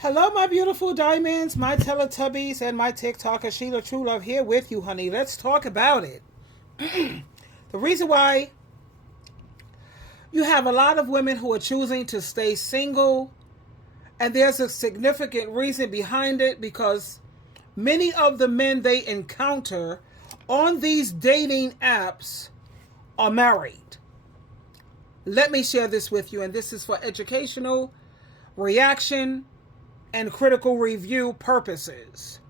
Hello, my beautiful diamonds, my Teletubbies, and my TikToker, SheilaTruelove here with you, honey. Let's talk about it. The reason why you have a lot of women who are choosing to stay single, and there's a significant reason behind it because many of the men they encounter on these dating apps are married. Let me share this with you, and this is for educational, reaction, and critical review purposes.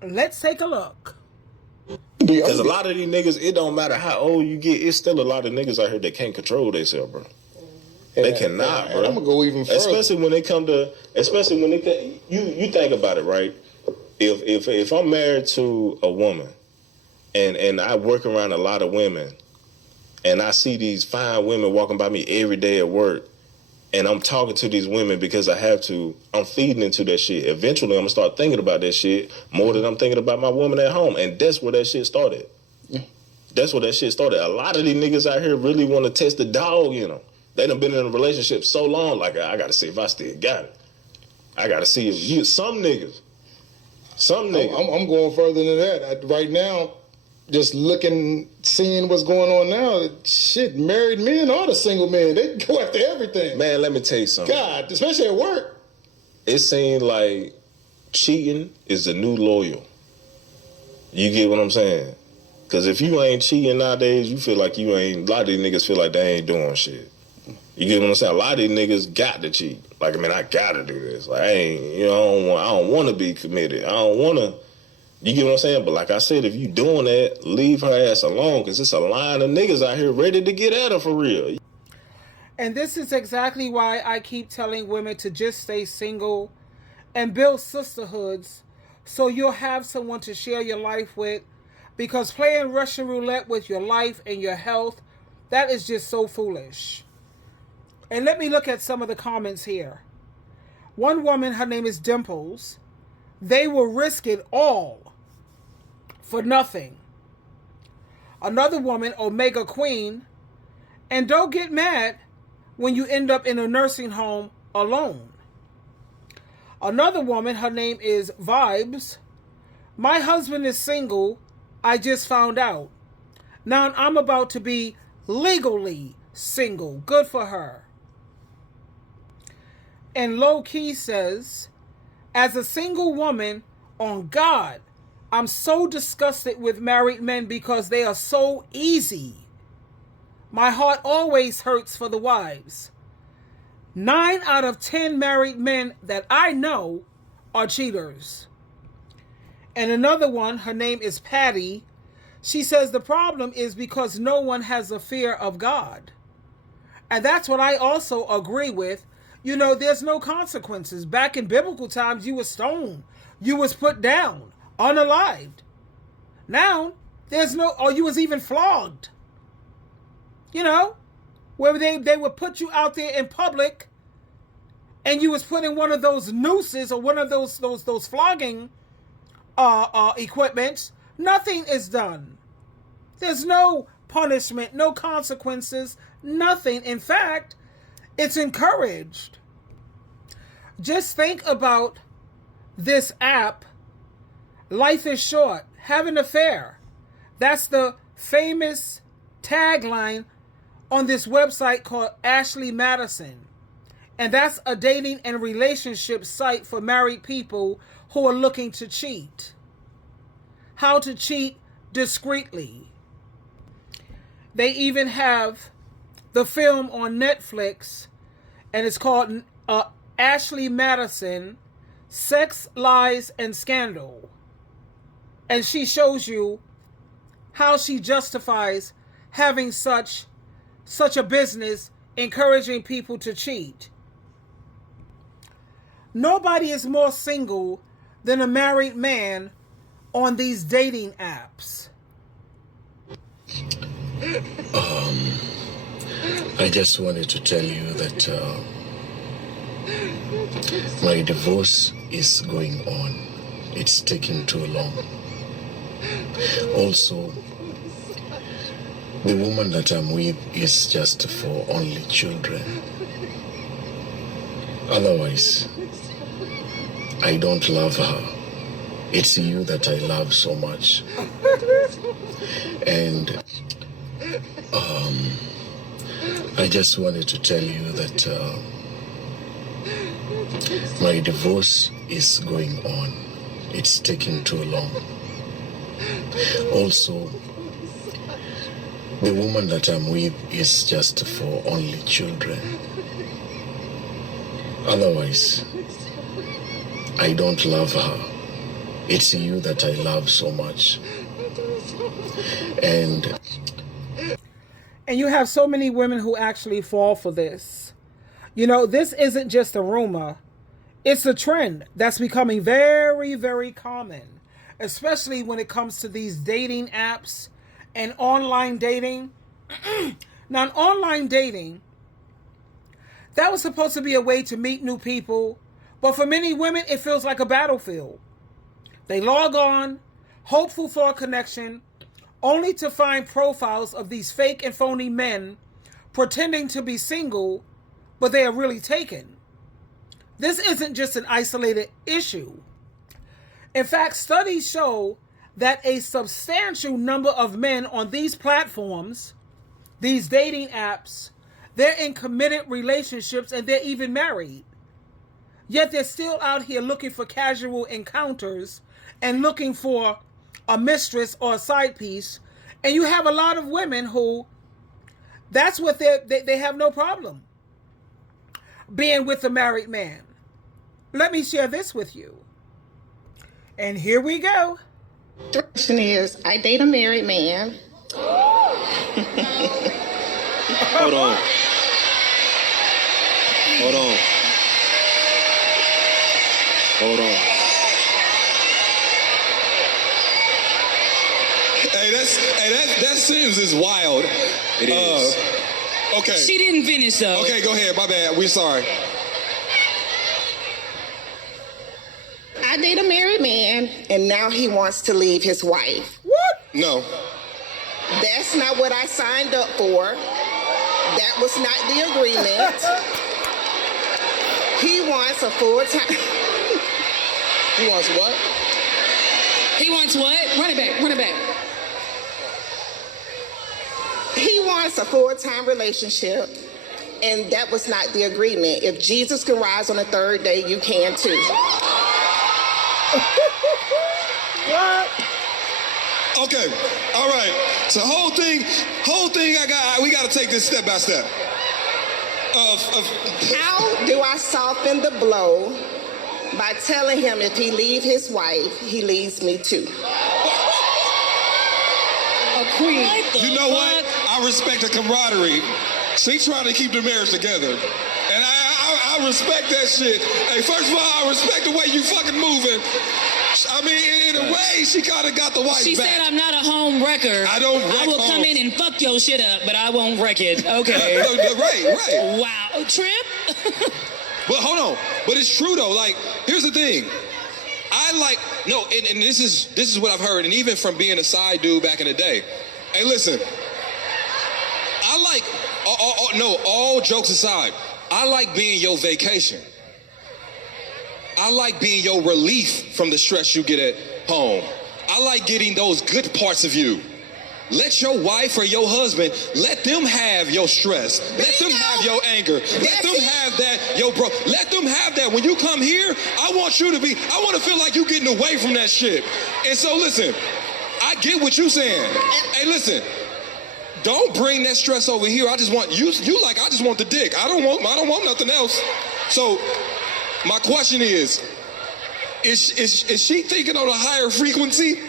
Let's take a look. Because a lot of these niggas, it don't matter how old you get, it's still a lot of niggas out here that can't control themselves, bro. They cannot, bro. I'm gonna go even further. Especially when you think about it, right? If I'm married to a woman and I work around a lot of women and I see these fine women walking by me every day at work, and I'm talking to these women because I have to, I'm feeding into that shit. Eventually, I'm going to start thinking about that shit more than I'm thinking about my woman at home. And that's where that shit started. Yeah. That's where that shit started. A lot of these niggas out here really want to test the dog, you know. They done been in a relationship so long, like, I got to see if I still got it. I got to see if you, some niggas. I'm going further than that. Right now, just looking, seeing what's going on now, shit, married men or the single men, they go after everything. Man, let me tell you something. God, especially at work. It seems like cheating is the new loyal. You get what I'm saying? Because if you ain't cheating nowadays, you feel like you ain't, a lot of these niggas feel like they ain't doing shit. You get what I'm saying? A lot of these niggas got to cheat. Like, I mean, I got to do this. Like, I ain't, you know, I don't want to be committed. I don't want to. You get what I'm saying? But like I said, if you doing that, leave her ass alone, because it's a line of niggas out here ready to get at her for real. And this is exactly why I keep telling women to just stay single and build sisterhoods so you'll have someone to share your life with, because playing Russian roulette with your life and your health, that is just so foolish. And let me look at some of the comments here. One woman, her name is Dimples, they will risk it all for nothing. Another woman, Omega Queen, and don't get mad when you end up in a nursing home alone. Another woman, her name is Vibes. My husband is single. I just found out. Now I'm about to be legally single. Good for her. And Low Key says, as a single woman, on God, I'm so disgusted with married men because they are so easy. My heart always hurts for the wives. 9 out of 10 married men that I know are cheaters. And another one, her name is Patty. She says the problem is because no one has a fear of God. And that's what I also agree with. You know, there's no consequences. Back in biblical times, you were stoned. You was put down, unalived. Now, there's no, or you was even flogged. You know, where they would put you out there in public and you was put in one of those nooses or one of those flogging equipments. Nothing is done. There's no punishment, no consequences, nothing. In fact, it's encouraged. Just think about this app. Life is short. Have an affair. That's the famous tagline on this website called Ashley Madison. And that's a dating and relationship site for married people who are looking to cheat. How to cheat discreetly. They even have the film on Netflix, and it's called Ashley Madison, Sex, Lies, and Scandal. And she shows you how she justifies having such a business encouraging people to cheat. Nobody is more single than a married man on these dating apps. I just wanted to tell you that my divorce is going on. It's taking too long. Also, the woman that I'm with is just for only children. Otherwise, I don't love her. It's you that I love so much. And I just wanted to tell you that my divorce is going on. It's taking too long. Also, the woman that I'm with is just for only children. Otherwise, I don't love her. It's you that I love so much. And you have so many women who actually fall for this. You know, this isn't just a rumor. It's a trend that's becoming very, very common, especially when it comes to these dating apps and online dating. Now, in online dating, that was supposed to be a way to meet new people, but for many women, it feels like a battlefield. They log on, hopeful for a connection, only to find profiles of these fake and phony men pretending to be single, but they are really taken. This isn't just an isolated issue. In fact, studies show that a substantial number of men on these platforms, these dating apps, they're in committed relationships and they're even married. Yet they're still out here looking for casual encounters and looking for a mistress or a side piece. And you have a lot of women who, that's what they have no problem being with a married man. Let me share this with you. And here we go. The question is, I date a married man. Hold on. Hey, that sentence is wild. It is. Okay. She didn't finish though. Okay, go ahead. My bad. We're sorry. I date a married man, and now he wants to leave his wife. What? No. That's not what I signed up for. That was not the agreement. He wants a full-time... He wants what? He wants what? Run it back. He wants a full-time relationship, and that was not the agreement. If Jesus can rise on the third day, you can too. What? Okay. All right. So whole thing. We got to take this step by step. How do I soften the blow? By telling him if he leave his wife, he leaves me too. A queen. You know what? I respect the camaraderie. She trying to keep the marriage together. And I respect that shit. Hey, first of all, I respect the way you fucking moving. I mean, in a way, she kind of got the wife She back. said, I'm not a home wrecker. I don't wreck I will come homes. in and fuck your shit up, but I won't wreck it. Okay. Right. Wow. Trip? But hold on. But it's true though. Like, here's the thing. And this is what I've heard, and even from being a side dude back in the day. Hey, listen. All jokes aside, I like being your vacation. I like being your relief from the stress you get at home. I like getting those good parts of you. Let your wife or your husband, let them have your stress. Let them have your anger. Let them have that, let them have that. When you come here, I want to feel like you getting away from that shit. And so listen, I get what you're saying. Hey, listen, don't bring that stress over here. I just want I just want the dick. I don't want nothing else. So my question is she thinking on a higher frequency?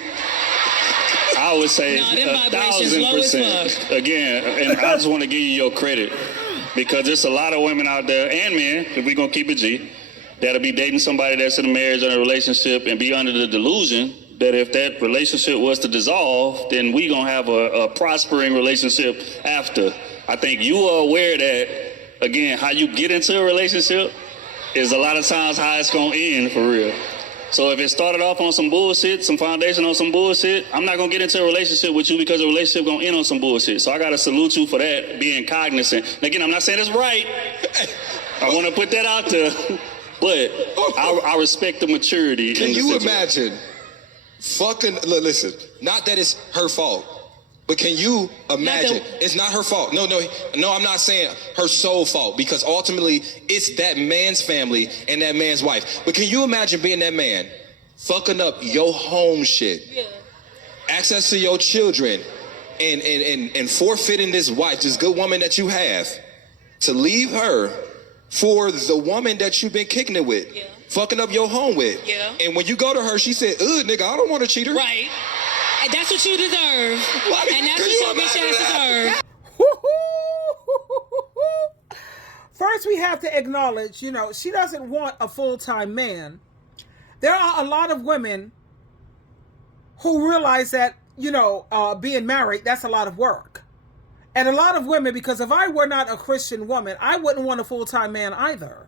I would say No, them vibrations low as 1,000%. fuck. Again, and I just want to give you your credit because there's a lot of women out there and men, if we're going to keep it G, that'll be dating somebody that's in a marriage or a relationship and be under the delusion that if that relationship was to dissolve, then we going to have a prospering relationship after. I think you are aware that, again, how you get into a relationship is a lot of times how it's going to end for real. So if it started off on some bullshit, some foundation on some bullshit, I'm not going to get into a relationship with you because the relationship going to end on some bullshit. So I got to salute you for that, being cognizant. And again, I'm not saying it's right. I want to put that out there. But I respect the maturity. Can you imagine fucking, listen, not that it's her fault, but can you imagine, it's not her fault. No, I'm not saying her sole fault, because ultimately it's that man's family and that man's wife. But can you imagine being that man, fucking up your home shit, access to your children, and forfeiting this wife, this good woman that you have, to leave her for the woman that you've been kicking it with, fucking up your home with. Yeah. And when you go to her, she said, ugh, nigga, I don't want to cheat her. Right. And that's what you deserve. And that's what your bitch ass deserve. First, we have to acknowledge, she doesn't want a full-time man. There are a lot of women who realize that, being married, that's a lot of work. And a lot of women, because if I were not a Christian woman, I wouldn't want a full-time man either.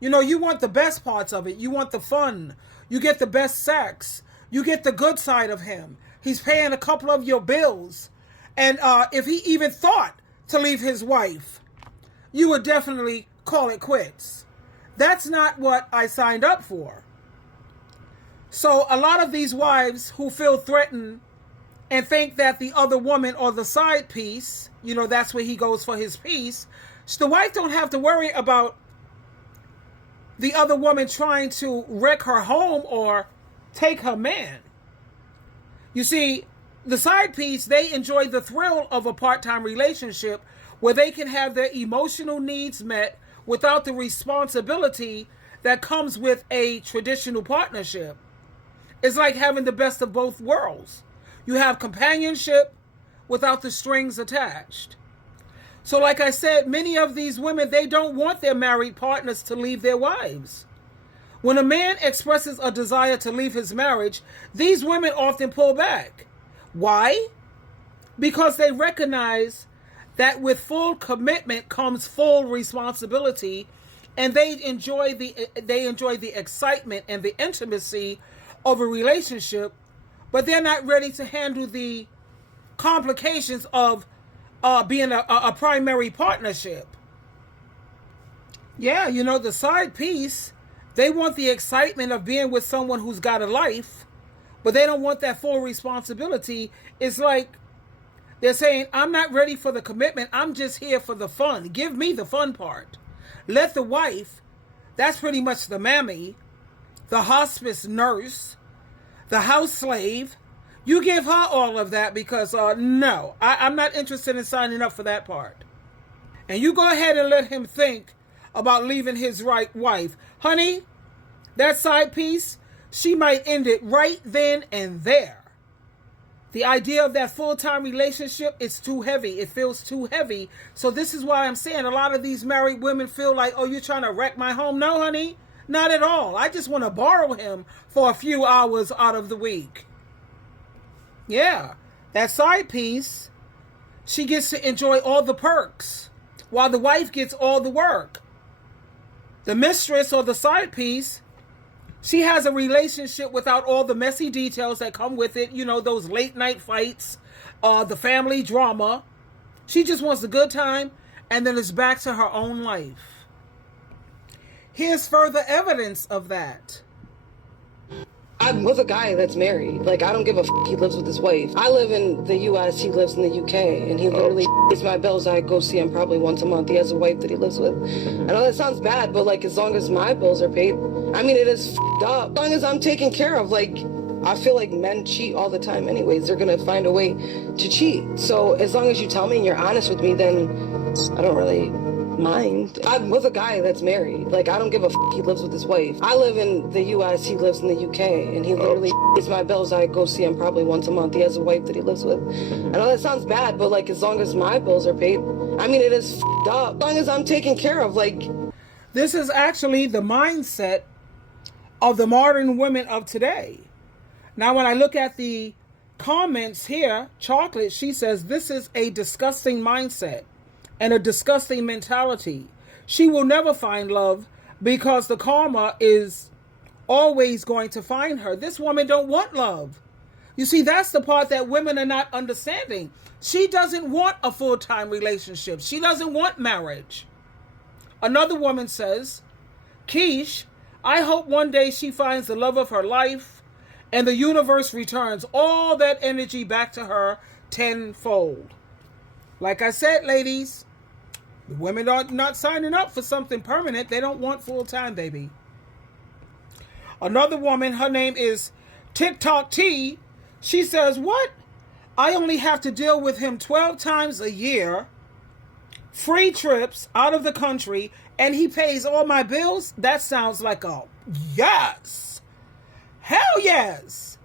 You want the best parts of it. You want the fun. You get the best sex. You get the good side of him. He's paying a couple of your bills. And if he even thought to leave his wife, you would definitely call it quits. That's not what I signed up for. So a lot of these wives who feel threatened and think that the other woman or the side piece, that's where he goes for his piece, the wife don't have to worry about the other woman trying to wreck her home or take her man. You see, the side piece, they enjoy the thrill of a part-time relationship where they can have their emotional needs met without the responsibility that comes with a traditional partnership. It's like having the best of both worlds. You have companionship without the strings attached. So like I said, many of these women, they don't want their married partners to leave their wives. When a man expresses a desire to leave his marriage, these women often pull back. Why? Because they recognize that with full commitment comes full responsibility, and they enjoy the excitement and the intimacy of a relationship, but they're not ready to handle the complications of being a primary partnership. Yeah, the side piece, they want the excitement of being with someone who's got a life, but they don't want that full responsibility. It's like they're saying, I'm not ready for the commitment. I'm just here for the fun. Give me the fun part. Let the wife, that's pretty much the mammy, the hospice nurse, the house slave, you give her all of that, because no, I'm not interested in signing up for that part. And you go ahead and let him think about leaving his right wife. Honey, that side piece, she might end it right then and there. The idea of that full-time relationship is too heavy. It feels too heavy. So this is why I'm saying a lot of these married women feel like, oh, you're trying to wreck my home. No, honey, not at all. I just want to borrow him for a few hours out of the week. Yeah, that side piece, she gets to enjoy all the perks while the wife gets all the work. The mistress or the side piece, she has a relationship without all the messy details that come with it. Those late night fights, the family drama. She just wants a good time, and then it's back to her own life. Here's further evidence of that. I'm with a guy that's married. Like, I don't give a f***. He lives with his wife. I live in the U.S., he lives in the U.K., and he literally pays my bills. I go see him probably once a month. He has a wife that he lives with. I know that sounds bad, but, like, as long as my bills are paid, I mean, it is f***ed up. As long as I'm taken care of, like, I feel like men cheat all the time anyways. They're going to find a way to cheat. So as long as you tell me and you're honest with me, then I don't really mind. I'm with a guy that's married. Like, I don't give a f***. He lives with his wife. I live in the U.S., he lives in the U.K., and he literally pays my bills. I go see him probably once a month. He has a wife that he lives with. I know that sounds bad, but, like, as long as my bills are paid, I mean, it is f***ed up. As long as I'm taken care of, like... This is actually the mindset of the modern women of today. Now, when I look at the comments here, Chocolate, she says, this is a disgusting mindset and a disgusting mentality. She will never find love because the karma is always going to find her. This woman don't want love. You see, that's the part that women are not understanding. She doesn't want a full-time relationship. She doesn't want marriage. Another woman says, Keish, I hope one day she finds the love of her life and the universe returns all that energy back to her tenfold. Like I said, ladies, the women are not signing up for something permanent. They don't want full-time, baby. Another woman, her name is TikTok T. She says, what? I only have to deal with him 12 times a year, free trips out of the country, and he pays all my bills? That sounds like a yes. Hell yes.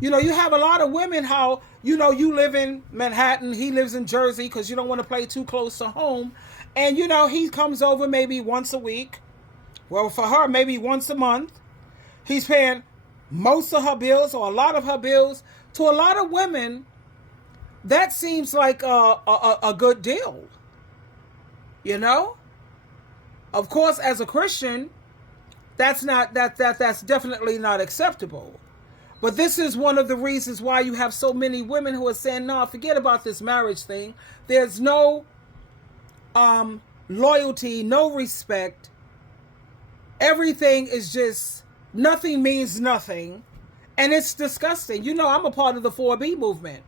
You know, you have a lot of women how, you know, you live in Manhattan, he lives in Jersey because you don't want to play too close to home. And, you know, he comes over maybe once a week. Well, for her, maybe once a month. He's paying most of her bills or a lot of her bills. To a lot of women, that seems like a good deal. You know? Of course, as a Christian, that's definitely not acceptable. But this is one of the reasons why you have so many women who are saying, no, forget about this marriage thing. There's no loyalty, no respect. Everything is just, nothing means nothing. And it's disgusting. You know, I'm a part of the 4B movement.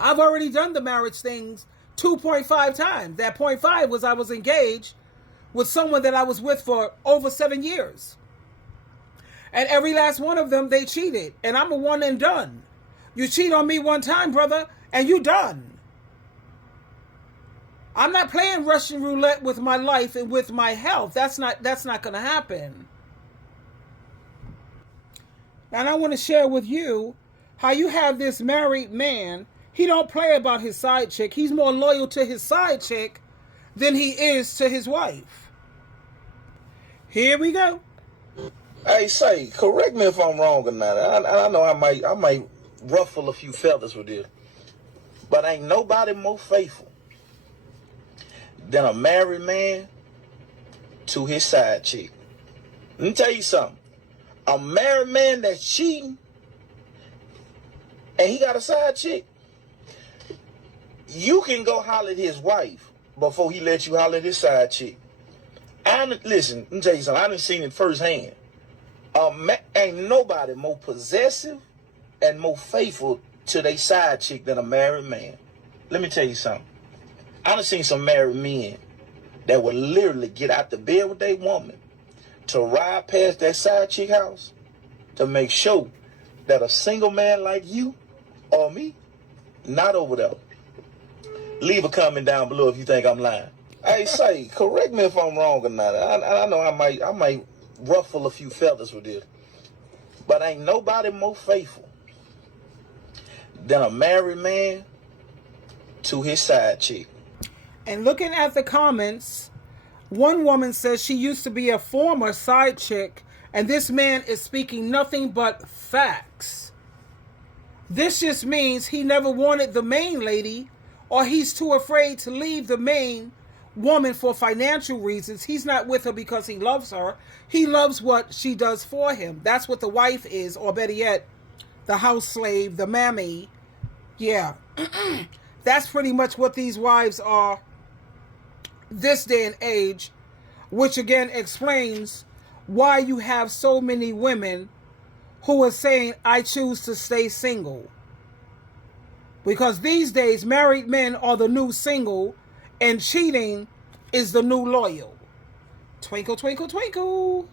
I've already done the marriage things 2.5 times. That 0.5 was I was engaged with someone that I was with for over 7 years. And every last one of them, they cheated. And I'm a one and done. You cheat on me one time, brother, and you done. I'm not playing Russian roulette with my life and with my health. That's not going to happen. And I want to share with you how you have this married man. He don't play about his side chick. He's more loyal to his side chick than he is to his wife. Here we go. Hey, say, correct me if I'm wrong or not. I know I might ruffle a few feathers with this, but ain't nobody more faithful than a married man to his side chick. Let me tell you something. A married man that's cheating and he got a side chick, you can go holler at his wife before he let you holler at his side chick. Listen, let me tell you something. I done seen it firsthand. Ain't nobody more possessive and more faithful to their side chick than a married man. Let me tell you something. I done seen some married men that would literally get out the bed with their woman to ride past that side chick house to make sure that a single man like you or me not over there. Leave a comment down below if you think I'm lying. Hey, say, correct me if I'm wrong or not. I know I might ruffle a few feathers with this, but ain't nobody more faithful than a married man to his side chick. And looking at the comments, one woman says she used to be a former side chick, and this man is speaking nothing but facts. This just means he never wanted the main lady, or he's too afraid to leave the main woman for financial reasons. He's not with her because he loves her. He loves what she does for him. That's what the wife is, or better yet, the house slave, the mammy. Yeah. That's pretty much what these wives are this day and age, which again explains why you have so many women who are saying, I choose to stay single. Because these days, married men are the new single, and cheating is the new loyal. Twinkle, twinkle, twinkle.